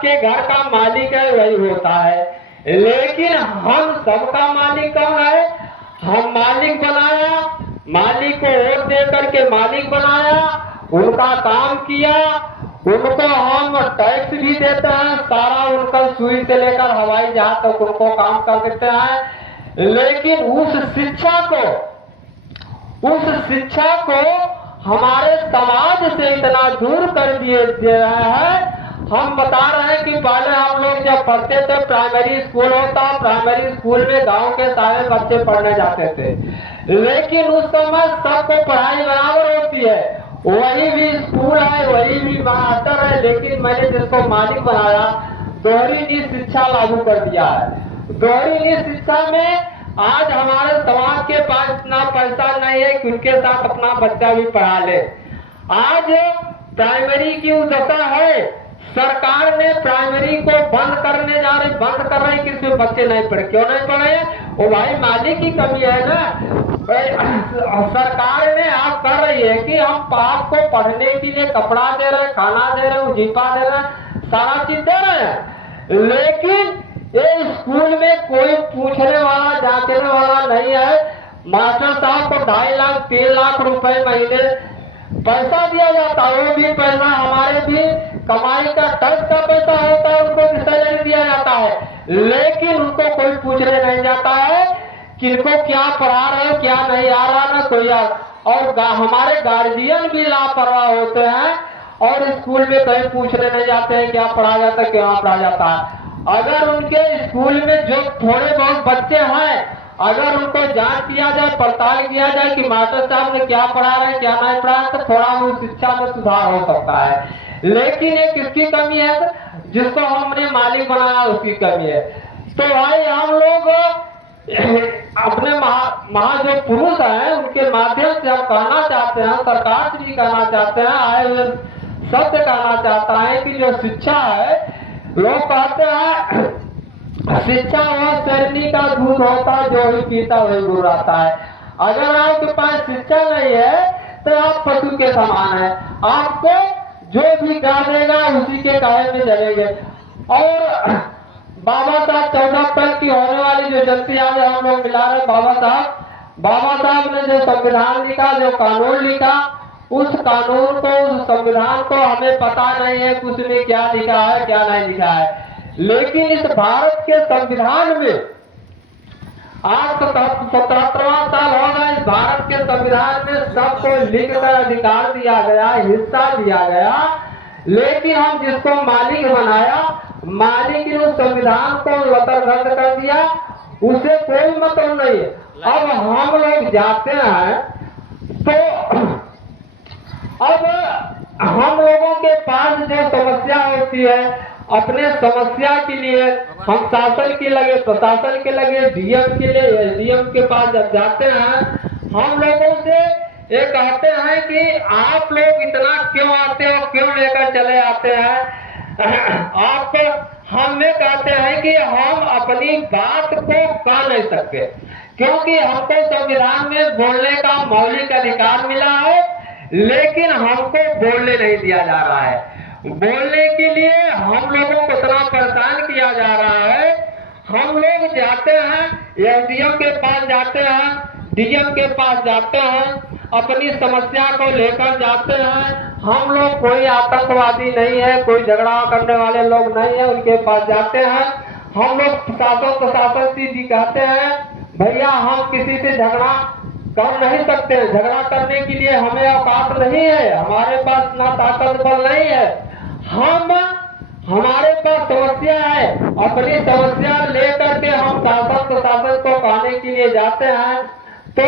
आपके घर का मालिक है वही होता है, लेकिन हम सबका मालिक कौन है? हम मालिक बनाया, मालिक को वोट दे करके मालिक बनाया, उनका काम किया, उनको हम टैक्स भी देते हैं, सारा उनका सुई से लेकर हवाई जहाज तक उनको काम कर देते हैं। लेकिन उस शिक्षा को हमारे समाज से इतना दूर कर दिए दे रहे हैं। हम बता रहे हैं कि पहले हम लोग जब पढ़ते थे प्राइमरी स्कूल होता, प्राइमरी स्कूल में गांव के सारे बच्चे पढ़ने जाते थे, लेकिन उस समय सबको पढ़ाई बराबर होती है, वही भी स्कूल है, वही भी मास्टर है, लेकिन मैंने जिसको मालिक बनाया दोहरी नीति शिक्षा लागू कर दिया है। दोहरी नीति शिक्षा में आज हमारे समाज के पास इतना पैसा नहीं है कि उनके साथ अपना बच्चा भी पढ़ा ले। आज प्राइमरी की दशा है, सरकार ने प्राइमरी को बंद कर रही कि इसमें बच्चे नहीं पढ़े। क्यों नहीं पढ़े? वो भाई मालिक की कमी है ना। सरकार ने आप कर रही है कि हम आपको पढ़ने के लिए कपड़ा दे रहे हैं, खाना दे रहे हैं, जीपा दे रहे हैं, सारा चीज दे रहे हैं, लेकिन ये स्कूल में कोई पूछने वाला जांचने वाला नहीं है। मास्टर साहब को 2.5 लाख 3 लाख रुपए महीने पैसा दिया जाता है, वो भी पैसा हमारे भी कमाई का टैक्स का पैसा होता है, उनको सैलरी दिया जाता है, लेकिन उनको कोई पूछने नहीं जाता है कि इनको क्या पढ़ा रहे हो, क्या नहीं आ रहा ना कोई और हमारे गार्जियन भी लापरवाह होते हैं और स्कूल में कहीं पूछने नहीं जाते हैं क्या पढ़ा जाता है, क्या पढ़ा जाता है। अगर उनके स्कूल में जो थोड़े बहुत बच्चे हैं, अगर उनको जांच किया जाए, पड़ताल किया जाए कि मास्टर साहब ने क्या पढ़ा रहे हैं क्या नहीं पढ़ा रहे, तो थोड़ा बहुत शिक्षा में सुधार हो सकता है। लेकिन ये किसकी कमी है? जिसको हमने मालिक बनाया उसकी कमी है। तो भाई हम लोग अपने महा जो पुरुष हैं उनके माध्यम से हम कहना चाहते हैं, सरकार से भी कहना चाहते हैं, आए हुए सबसे कहना चाहता है कि जो शिक्षा है, लोग कहते हैं शिक्षा वह शेरनी का दूध होता है, जो ही पीता वही गुर्राता है। अगर आपके पास शिक्षा नहीं है तो आप पशु के समान है, आपको जो भी गा देगा उसी के कहे में चलेंगे। और बाबा साहब 14 अप्रैल की होने वाली जो जयंती आज हम लोग मिला रहे, बाबा साहब ने जो संविधान लिखा, जो कानून लिखा, उस कानून को, उस संविधान को हमें पता नहीं है कि उसमें क्या लिखा है क्या नहीं लिखा है। लेकिन इस भारत के संविधान में आज तो 77वां साल होगा, इस भारत के संविधान में सबको लिखकर अधिकार दिया गया, हिस्सा दिया गया, लेकिन हम जिसको मालिक बनाया, मालिक ने उस संविधान को रद्द कर दिया, उसे कोई मतलब नहीं है। अब हम लोग जाते हैं तो अब हम लोगों के पास जो समस्या होती है, अपने समस्या के लिए हम शासन के लगे, प्रशासन के लगे, डीएम के लिए, एसडीएम के पास जब जाते हैं, हम लोगों से ये कहते हैं कि आप लोग इतना क्यों आते हो, क्यों लेकर चले आते हैं। आप हमें कहते हैं कि हम अपनी बात को कह नहीं सकते, क्योंकि हमको संविधान में बोलने का मौलिक अधिकार मिला है, लेकिन हमको बोलने नहीं दिया जा रहा है। बोलने के लिए हम लोगों को इतना परेशान किया जा रहा है। हम लोग जाते हैं, एसडीएम के पास जाते हैं, डीएम के पास जाते हैं, अपनी समस्या को लेकर जाते हैं। हम लोग कोई आतंकवादी नहीं है, कोई झगड़ा करने वाले लोग नहीं है, उनके पास जाते हैं। हम लोग प्रशासन से भी कहते हैं भैया हम किसी से झगड़ा कर नहीं सकते, झगड़ा करने के लिए हमें औकात नहीं है, हमारे पास ना ताकत बल नहीं है। हमारे पास समस्या है, अपनी समस्या लेकर के हम प्रशासन को कहने के लिए जाते हैं, तो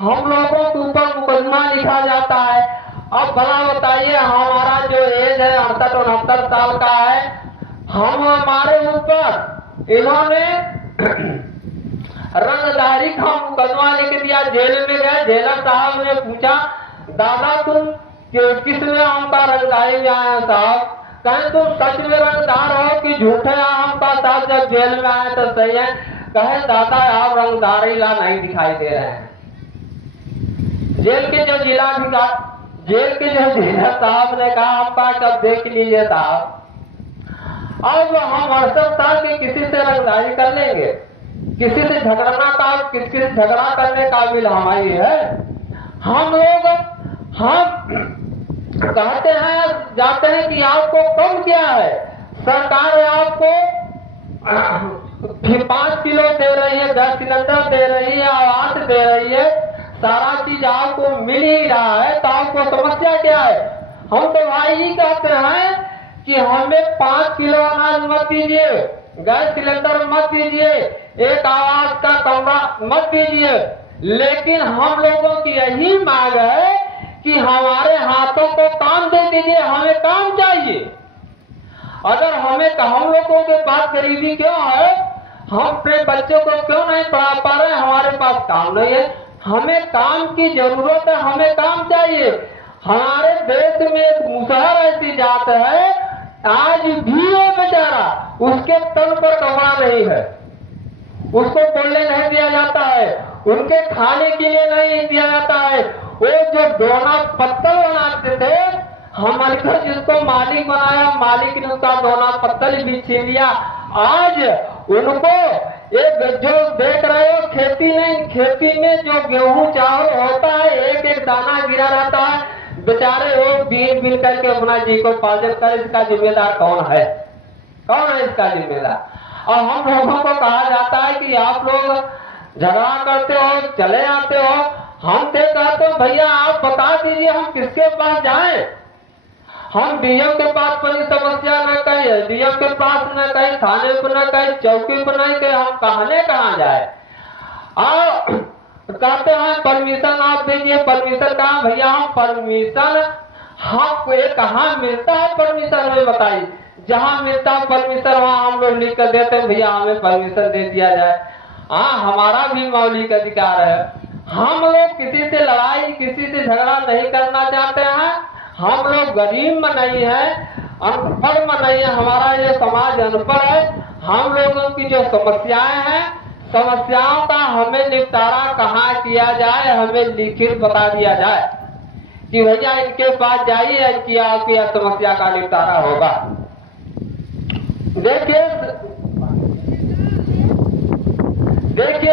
हम लोगों के ऊपर मुकदमा लिखा जाता है। अब भला बताइए, हमारा जो एज है 68-69 साल का है, हमारे ऊपर इन्होंने रंगदारी का मुकदमा लिख दिया। जेल में गए, जेलर साहब ने पूछा दादा तुम किसने हमका रंगदारी में आया साहब? कहे तुम सच में रंगदार हो कि झूठे हमका साहब? जब जेल में आए तो सही है। कहे दादा आप रंगदारी ला नहीं दिखाई दे रहे हैं। जेल के जो जेलर साहब ने कहा आपका कब देख लीजिए साहब। अब हम व्हाट्सएप था कि किसी से रंगदारी कर लेंगे, किसी से झगड़ा करने काबिल हमारी है। हम लोग हम कहते हैं जाते हैं कि आपको कम क्या है, सरकार आपको 5 किलो दे रही है, 10 सिलेंडर दे रही है, आवास दे रही है, सारा चीज आपको मिल ही रहा है, तो आपको समस्या क्या है? हम तो भाई ही कहते हैं कि हमें 5 किलो अनाज मत दीजिए, गैस सिलेंडर मत दीजिए, एक आवास का कमरा मत दीजिए, लेकिन हम लोगों की यही मांग है कि हमारे हाथों को काम दे दीजिए, हमें काम चाहिए। अगर हम लोगों के पास गरीबी क्यों है, हम अपने बच्चों को क्यों नहीं पढ़ा पा रहे, हमारे पास काम नहीं है, हमें काम की जरूरत है, हमें काम चाहिए। हमारे देश में एक मुसहर ऐसी जात है, आज भी वो बेचारा, उसके तन पर कपड़ा नहीं है, उसको बोलने नहीं दिया जाता है, उनके खाने के लिए नहीं दिया जाता है। वो जो दोना पत्तल बनाते थे, हमारे जिसको मालिक बनाया, मालिक ने उसका दोना पत्तल भी छीन लिया। आज उनको एक जो देख रहे हो, खेती नहीं, खेती में जो गेहूं चावल होता है, एक एक दाना गिरा रहता है, बेचारे वो बीन करके अपना जी को पालन कर, इसका जिम्मेदार कौन है? कौन है इसका जिम्मेदार? और हम लोगों को कहा जाता है कि आप लोग झगड़ा करते हो, चले आते हो। हम से कहते हो भैया आप बता दीजिए हम किसके पास जाएं? हम डीएम के पास कोई समस्या न कहें, डीएम के पास न कहें, थाने पर न कहें, चौकी पर नहीं कहें, हम कहने कहाँ जाए? कहते हैं परमिशन आप दीजिए, परमिशन कहाँ भैया? हम परमिशन हमको कहाँ मिलता है परमिशन, हमें बताइए। जहाँ मिलता है परमिशन वहाँ हम लोग लिख कर देते हैं भैया हमें परमिशन दे दिया जाए। हाँ, हमारा भी मौलिक अधिकार है। हम लोग किसी से लड़ाई, किसी से झगड़ा नहीं करना चाहते हैं। हम लोग गरीब में नहीं है, अनपढ़ में नहीं है, हमारा ये समाज अनपढ़ है। हम लोगों की जो समस्याएं हैं, समस्याओं का हमें निपटारा कहाँ किया जाए, हमें लिखित बता दिया जाए कि भैया इनके पास जाइए, इनकी आपकी समस्या का निपटारा होगा। देखिए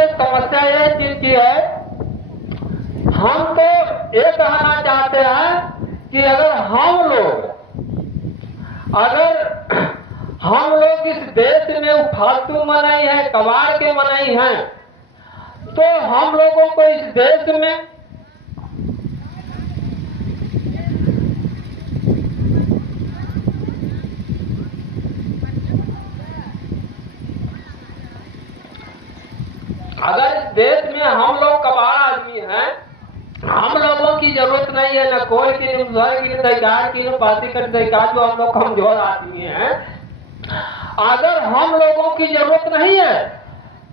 समस्या ये चीज की है, हम तो ये कहना चाहते हैं कि अगर हम लोग इस देश में फालतू में नहीं है, कबाड़ के में नहीं है, तो हम लोगों को इस देश में अगर इस देश में हम लोग कबाड़ आदमी हैं, हम लोगों की जरूरत नहीं है, न कोई की, न मुसहर की, न सरकार की, न पार्टी का सरकार, जो हम लोग कमजोर आदमी हैं। अगर हम लोगों की जरूरत नहीं है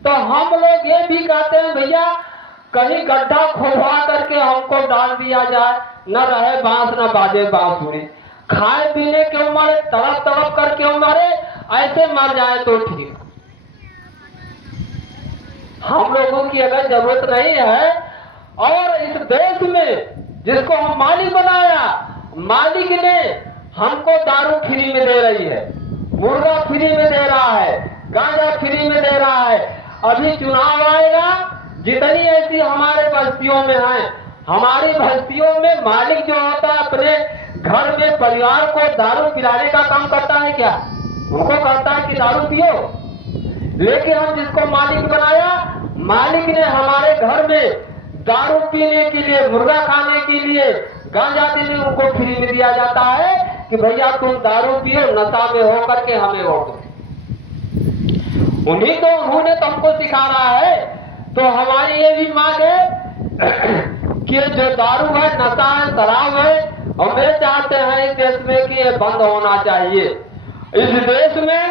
तो हम लोग ये भी कहते हैं भैया कहीं गड्ढा खोदवा करके हमको डाल दिया जाए, न रहे बांस न बाजे बांसुरी, खाए पीने के मारे तड़प तड़प करके मारे, ऐसे मर जाए तो ठीक। हम लोगों की अगर जरूरत नहीं है, और इस देश में जिसको हम मालिक बनाया, मालिक ने हमको दारू फ्री में दे रही है, मुर्गा फ्री में दे रहा है, गांजा फ्री में दे रहा है। अभी चुनाव आएगा, जितनी ऐसी हमारे बस्तियों में है, हमारी बस्तियों में मालिक जो होता है अपने घर में परिवार को दारू पिलाने का काम करता है क्या? उनको कहता है कि दारू पियो। लेकिन हम जिसको मालिक बनाया, मालिक ने हमारे घर में दारू पीने के लिए, मुर्गा खाने के लिए, गांजा देने उनको फ्री में दिया जाता है कि भैया तुम दारू पियो, नशा में होकर के हमें वोट दो। उन्होंने तो हमको सिखा रहा है। तो हमारी ये भी मांग है कि जो दारू है, नशा है, शराब है, हम ये चाहते हैं इस देश में कि ये बंद होना चाहिए। इस देश में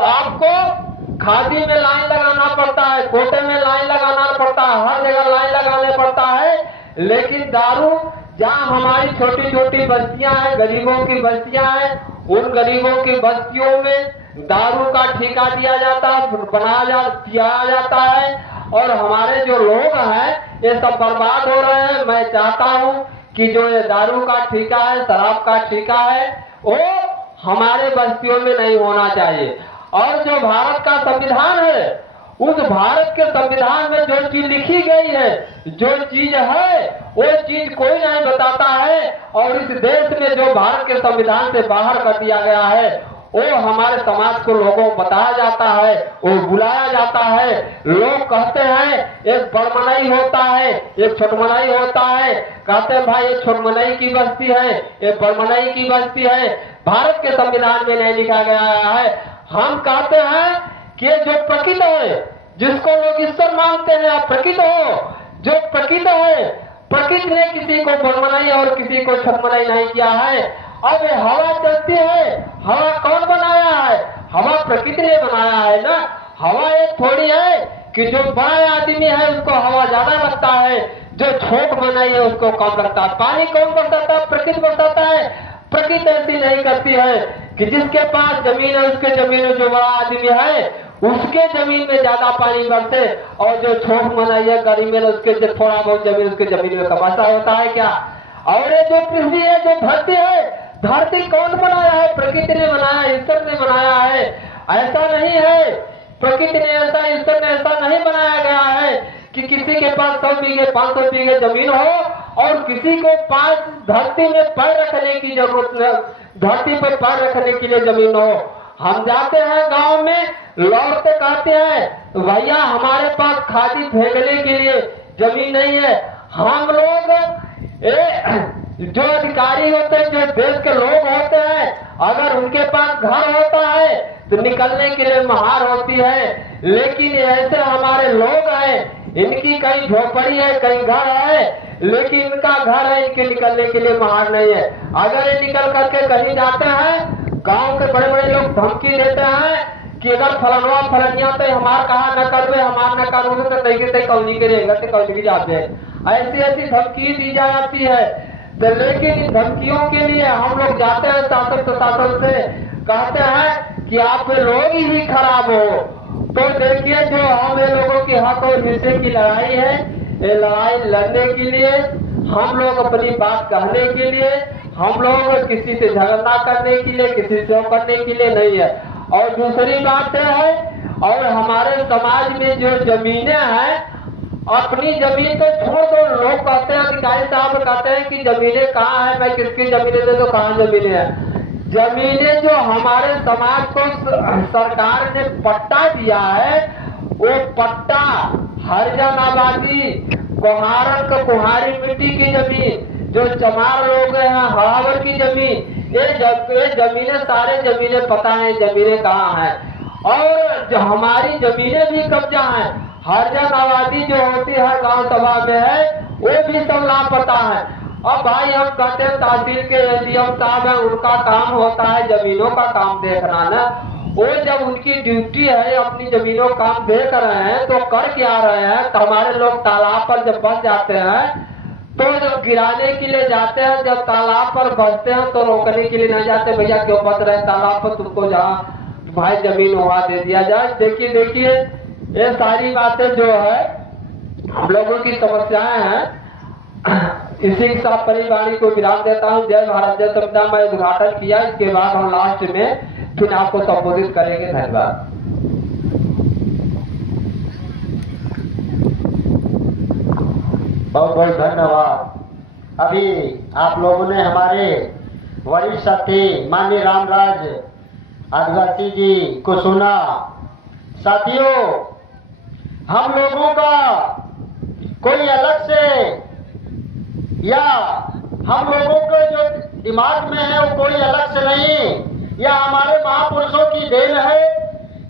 आपको खादी में लाइन लगाना पड़ता है, कोटे में लाइन लगाना पड़ता है, हर जगह लाइन लगाने पड़ता है। लेकिन दारू, जहाँ हमारी छोटी छोटी बस्तियां हैं, गरीबों की बस्तियां हैं, उन गरीबों की बस्तियों में दारू का ठेका दिया जाता है, पिया जाता है, और हमारे जो लोग हैं ये सब बर्बाद हो रहे हैं। मैं चाहता हूँ कि जो ये दारू का ठेका है, शराब का ठेका है, वो हमारे बस्तियों में नहीं होना चाहिए। और जो भारत का संविधान है, उस भारत के संविधान में जो चीज लिखी गई है, जो चीज है, वो चीज कोई नहीं बताता है। और इस देश में जो भारत के संविधान से बाहर कर दिया गया है, वो हमारे समाज को लोगों को बताया जाता है, वो बुलाया जाता है। लोग कहते हैं एक बड़मनई होता है, एक छोटमनई होता है। कहते हैं भाई ये छोटमनई की बस्ती है, ये बड़मनई की बस्ती है। भारत के संविधान में नहीं लिखा गया है। हम कहते हैं कि जो प्रकृत है, जिसको लोग ईश्वर मानते हैं, आप प्रकृत हो। जो प्रकृत है, प्रकृति ने किसी को बड़मनई और किसी को छोटमनई नहीं किया है। अब हवा चलती है, हवा कौन बनाया है? हवा प्रकृति ने बनाया है ना। हवा एक थोड़ी है कि जो बड़ा आदमी है उसको हवा ज्यादा लगता है, जो छोट बनाई है उसको कम लगता है। पानी कौन बरसाता है? प्रकृति बरसाता है। प्रकृति ऐसी नहीं करती है कि जिसके पास जमीन है उसके जमीन में जो बड़ा आदमी है उसके जमीन में ज्यादा पानी बरसे, और जो छोट बनाई है गरीब में उसके जो थोड़ा बहुत जमीन उसके जमीन में कम। ऐसा होता है क्या? और ये जो पृथ्वी है, जो धरती है, धरती कौन बनाया है? प्रकृति ने बनाया, ईश्वर ने बनाया है। ऐसा नहीं है प्रकृति ने ऐसा, ईश्वर ने ऐसा नहीं बनाया गया है कि किसी के पास 100 बीघे 500 बीघे जमीन हो और किसी को पास धरती में पैर रखने की जरूरत न, धरती पर पैर रखने के लिए जमीन हो। हम जाते हैं गांव में, लौटते कहते हैं भैया हमारे पास खादी फेंकने के लिए जमीन नहीं है। हम लोग जो अधिकारी होते हैं, जो देश के लोग होते हैं, अगर उनके पास घर होता है तो निकलने के लिए महार होती है। लेकिन ऐसे हमारे लोग हैं, इनकी कहीं झोपड़ी है, कहीं घर है, लेकिन इनका घर है, इनके निकलने के लिए महार नहीं है। अगर ये निकल करके कहीं जाते हैं, गांव के बड़े बड़े लोग धमकी देते हैं कि अगर फलनवा फलनिया तो हमार कहा न करवे, हमार न करोगे तो नहीं कौनी करेगा तो कौनी जाते हैं। ऐसी ऐसी धमकी दी जाती है। तो लेकिन इन धमकियों के लिए हम लोग जाते हैं शासन प्रशासन से, कहते हैं कि आप लोग ही खराब हो। तो देखिए जो हम लोगों की हक और हिस्से की लड़ाई है, ये लड़ाई लड़ने के लिए, हम लोग अपनी बात कहने के लिए, हम लोग किसी से झगड़ा करने के लिए, किसी से करने के लिए नहीं है। और दूसरी बात है, और हमारे समाज में जो जमीनें हैं, अपनी जमीन तो छोड़ दो, लोग कहते हैं, अधिकारी साहब कहते हैं कि जमीनें कहाँ है, मैं किसकी जमीनें दे दो, कहाँ जमीनें हैं? जमीनें जो हमारे समाज को सरकार ने पट्टा दिया है, वो पट्टा हरिजन आबादी, कुहारन को कुहारी मिट्टी की जमीन, जो चमार लोग हैं हरावर की जमीन, ये जमीनें सारे जमीनें पता है जमीनें कहाँ हैं। और जो हमारी जमीनें भी कब्जा हैं, हरिजन आबादी जो होती है गांव सभा में है, वो भी सब लापता है। अब भाई हम कहते हैं तहसील के एसडीएम साहब है, उनका काम होता है जमीनों का काम देखना ना। वो जब उनकी ड्यूटी है अपनी जमीनों काम देख रहे हैं तो कर क्या रहे हैं? तो हमारे लोग तालाब पर जब बस जाते हैं तो जब गिराने के लिए जाते हैं, जब तालाब पर बसते हैं तो रोकने के लिए नहीं जाते, भैया क्यों बस रहे तालाब पर, तुमको जहाँ भाई जमीन वहां दे दिया जाए। देखिए ये सारी बातें जो है हम लोगों की समस्याएं हैं। इसी के साथ परिवाणी को विराम देता हूँ। जय भारत, जय संविधान। मैं उद्घाटन किया, इसके बाद हम लास्ट में फिर आपको संबोधित करेंगे। धन्यवाद। बहुत बहुत धन्यवाद। अभी आप लोगों ने हमारे वरिष्ठ साथी माननीय रामराज आदिवासी जी को सुना। साथियों, हम लोगों का कोई अलग से या हम लोगों के जो दिमाग में है वो कोई अलग से नहीं, या हमारे महापुरुषों की देन है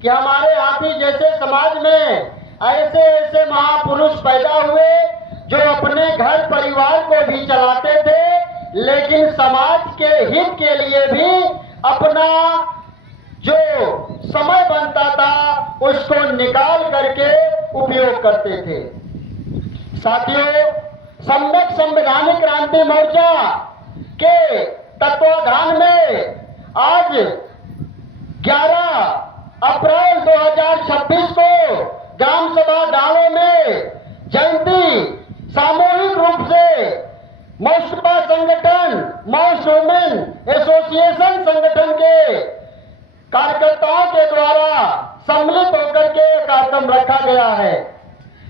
कि हमारे हाथी जैसे समाज में ऐसे ऐसे महापुरुष पैदा हुए जो अपने घर परिवार को भी चलाते थे, लेकिन समाज के हित के लिए भी अपना जो समय बनता था उसको निकाल करके उपयोग करते थे। साथियों, सम्यक संवैधानिक क्रांति मोर्चा के तत्वाधान में आज 11 अप्रैल 2026 को ग्राम सभा डालों में जयंती सामूहिक रूप से मोर्चा संगठन मोस्ट वुमेन एसोसिएशन संगठन के कार्यकर्ताओं के द्वारा सम्मिलित होकर के कार्यक्रम रखा गया है।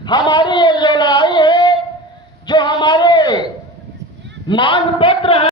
हमारी ये लड़ाई है जो हमारे मांग पत्र है